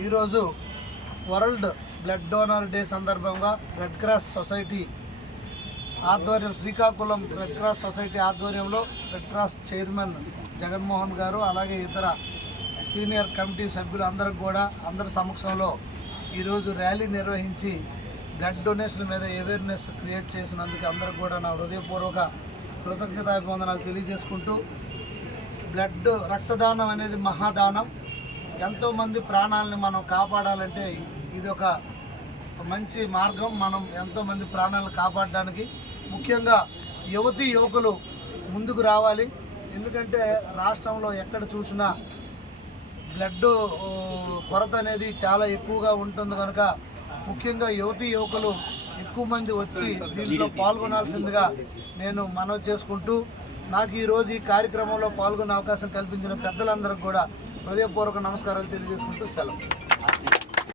ఈరోజు world blood donor day సందర్భంగా red cross society ఆధ్వర్యం శ్రీకాకుళం రెడ్ క్రాస్ సొసైటీ ఆధ్వర్యంలో రెడ్ క్రాస్ చైర్మన్ జగన్మోహన్ గారు అలాగే ఇతర సీనియర్ కమిటీ సభ్యులు అందరికి కూడా అందరి సమక్షంలో ఈరోజు ర్యాలీ నిర్వహించి బ్లడ్ డొనేషన్ మీద అవేర్నెస్ క్రియేట్ చేసినందుకు అందరికి కూడా నా హృదయపూర్వక కృతజ్ఞతాభివందనాలు తెలియజేసుకుంటూ బ్లడ్ రక్తదానం అనేది మహాదానం. ఎంతోమంది ప్రాణాలని మనం కాపాడాలంటే ఇది ఒక మంచి మార్గం. మనం ఎంతోమంది ప్రాణాలను కాపాడడానికి ముఖ్యంగా యువతి యువకులు ముందుకు రావాలి. ఎందుకంటే రాష్ట్రంలో ఎక్కడ చూసినా బ్లడ్ కొరత అనేది చాలా ఎక్కువగా ఉంటుంది కనుక ముఖ్యంగా యువతి యువకులు ఎక్కువ మంది వచ్చి దీంట్లో పాల్గొనాల్సిందిగా నేను మనవి చేసుకుంటూ నాకు ఈరోజు ఈ కార్యక్రమంలో పాల్గొనే అవకాశం కల్పించిన పెద్దలందరికీ కూడా హృదయపూర్వక నమస్కారాలు తెలియజేసుకుంటూ సెలవు.